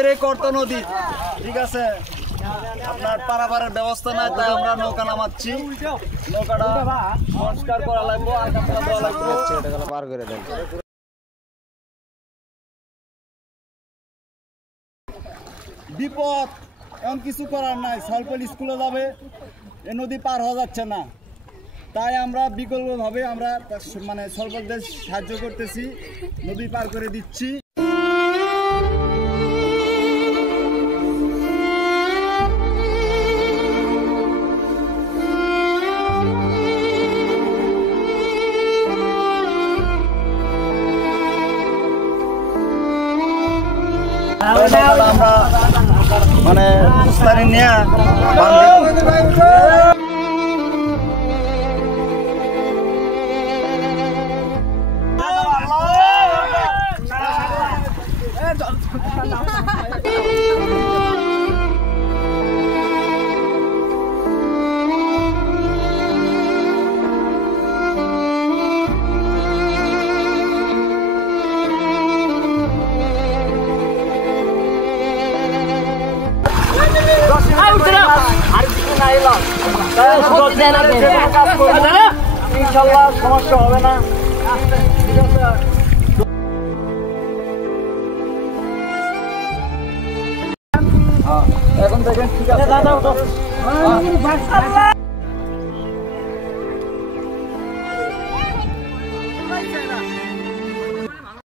আমাদের এই কর্তা নদী, ঠিক আছে, আপনার পারাপারের ব্যবস্থা নাই, তাই আমরা নৌকা নামাচ্ছি। নৌকাটা সংস্কার করা লাগবে, আকাশটা দেওয়া লাগবে, পার করে দেন। বিপদ, এমন কিছু করার নাই। সলপল স্কুলে যাবে, এ নদী পার হওয়া যাচ্ছে না, তাই আমরা বিকল্পভাবে আমরা মানে সলপলদের সাহায্য করতেছি, নদী পার করে দিচ্ছি। আমরা মানে নিয়ে ইনশাল্লাহ সমস্যা হবে না। এখন দেখেন, ঠিক আছে।